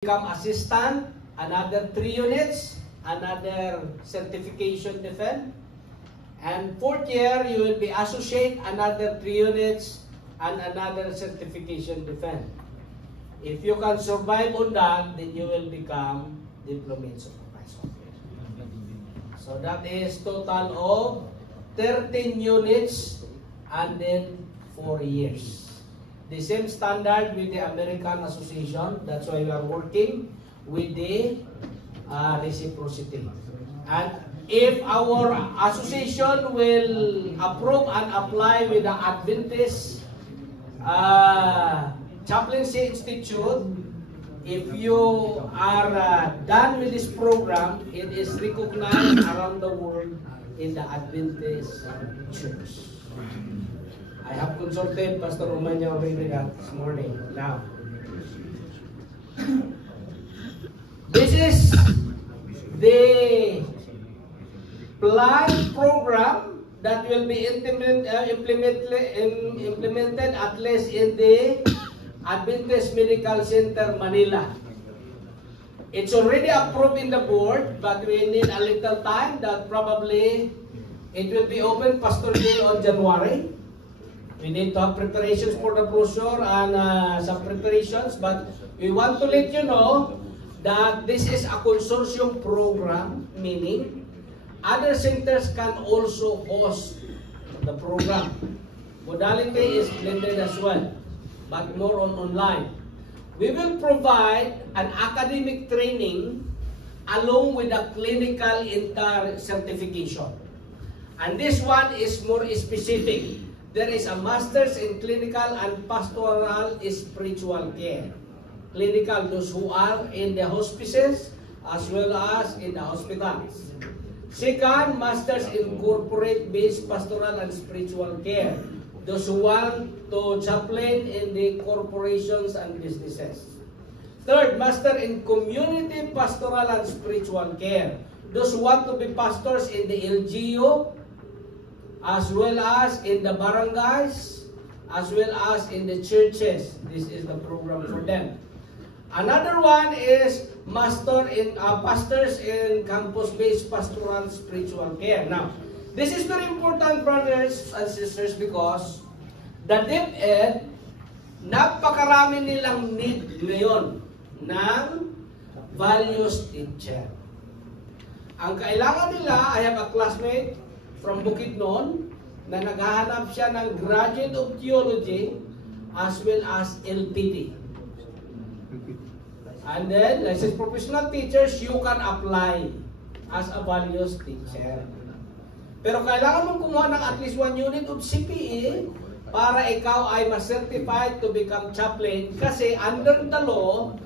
become assistant, another 3 units, another certification defend. And 4th year, you will be associate, another 3 units, and another certification defend. If you can survive on that, then you will become diplomate supervisor. So that is total of 13 units and then 4 years. The same standard with the American Association. That's why we are working with the reciprocity. And if our association will approve and apply with the Adventist Chaplaincy Institute, if you are done with this program, it is recognized around the world in the Adventist Church. I have consulted Pastor Romanya already that this morning. Now, this is the planned program that will be implemented at least in the Adventist Medical Center, Manila. It's already approved in the board, but we need a little time. That probably it will be open, Pastor Day, on January. We need to have preparations for the brochure and some preparations, but we want to let you know that this is a consortium program, meaning other centers can also host the program. Modality is blended as well, but more on online. We will provide an academic training along with a clinical certification. And this one is more specific. There is a master's in clinical and pastoral spiritual care. Clinical, those who are in the hospices as well as in the hospitals. Second, master's in corporate-based pastoral and spiritual care. Those who want to chaplain in the corporations and businesses. Third, master in community pastoral and spiritual care. Those who want to be pastors in the LGU, as well as in the barangays, as well as in the churches. This is the program for them. Another one is pastors in campus-based pastoral spiritual care. Now, this is very important, brothers and sisters, because the DepEd, napakarami nilang need ngayon ng values teacher. Ang kailangan nila, I have a classmate from Bukidnon na naghahanap siya ng graduate of theology as well as LPD. And then, licensed professional teachers, you can apply as a values teacher. Pero kailangan mong kumuha ng at least 1 unit of CPE para ikaw ay ma-certified to become chaplain, kasi under the law,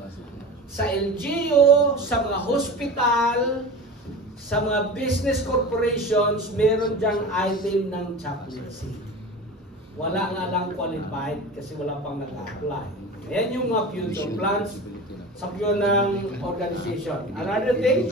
sa LGU, sa mga hospital, sa mga business corporations, meron dyang item ng chaplaincy. Wala nga lang qualified kasi wala pang nag-apply. Ayan yung mga future plans sa pure ng organization. Another thing,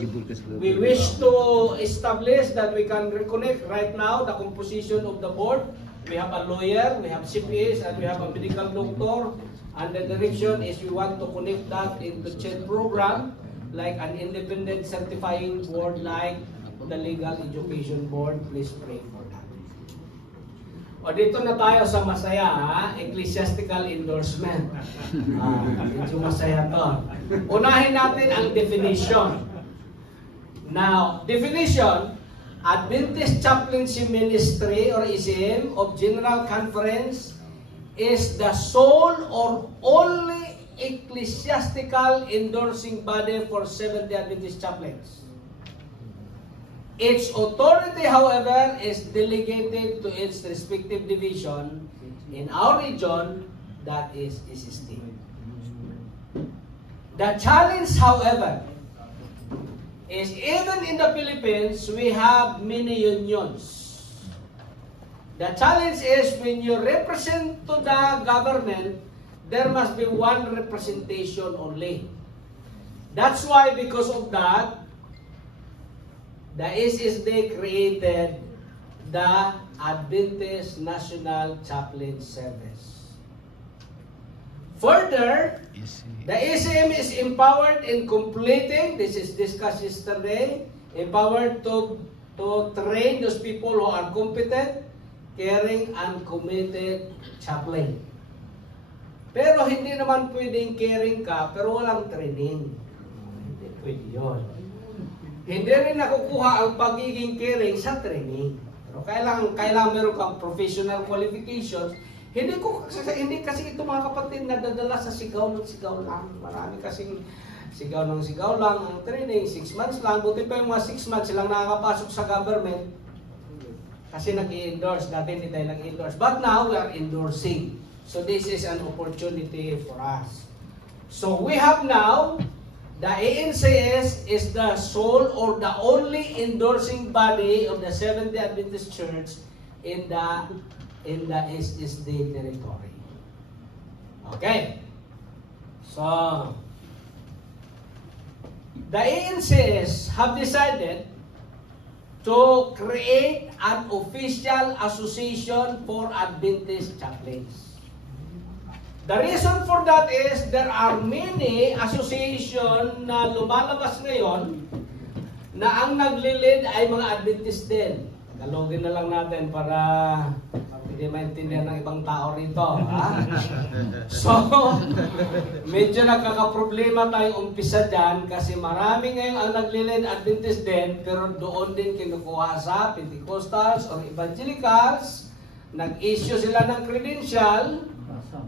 we wish to establish that we can reconnect right now the composition of the board. We have a lawyer, we have CPAs, and we have a medical doctor. And the direction is we want to connect that into CHED program, like an independent certifying board like the Legal Education Board. Please pray for that. O dito na tayo sa masaya, ecclesiastical endorsement. Medyo masaya to. Unahin natin ang definition. Now, definition, Adventist Chaplaincy Ministry or ICM of General Conference is the sole or only ecclesiastical endorsing body for Seventh-day Adventist chaplains. Its authority, however, is delegated to its respective division in our region, that is SST. The challenge, however, is even in the Philippines, we have many unions. The challenge is when you represent to the government, there must be one representation only. That's why, because of that, the SSD created the Adventist National Chaplain Service. Further, the ACM is empowered in completing, this is discussed yesterday, empowered to train those people who are competent, caring, and committed chaplain. Pero hindi naman pwedeng caring ka, pero walang training. Hindi pwede yun. Hindi rin nakukuha ang pagiging caring sa training. Pero kailangan meron kang professional qualifications. Hindi kasi ito mga kapatid nadadala sa sigaw ng sigaw lang. Marami kasing sigaw ng sigaw lang ang training, 6 months lang. Buti pa yung mga 6 months silang nakakapasok sa government kasi nag-i-endorse. Dati hindi tayo nag-i-endorse. But now we are endorsing. So this is an opportunity for us. So we have now, the ANCS is the sole or the only endorsing body of the Seventh-day Adventist Church in the SSD territory. Okay. So the ANCS have decided to create an official association for Adventist chaplains. The reason for that is there are many association na lumalabas ngayon na ang naglilid ay mga Adventist din. Tagalogin na lang natin para hindi maintindihan ng ibang tao rito. Ha? So, medyo nakakaproblema tayong umpisa dyan kasi marami ngayon ang naglilid Adventist din pero doon din kinukuha sa Pentecostals or Evangelicals. Nag-issue sila ng credential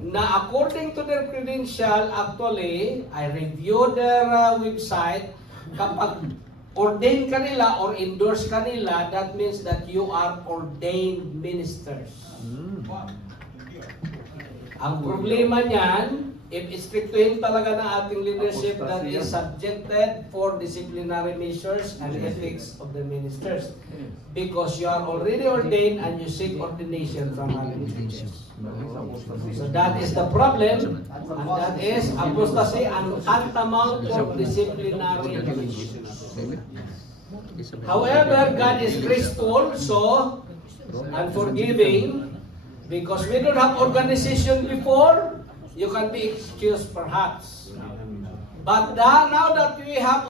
na according to their credential, actually, I reviewed their website, kapag ordained kanila or endorse kanila, that means that you are ordained ministers. Ang problema niyan, if istriktuhin talaga ng ating leadership that is subjected for disciplinary measures and ethics of the ministers. Because you are already ordained and you seek ordination from other churches. So that is the problem, and that is apostasy and tantamount of disciplinary measures. However, God is graceful, so and forgiving, because we don't have organization before, you can be excused perhaps. But now that we have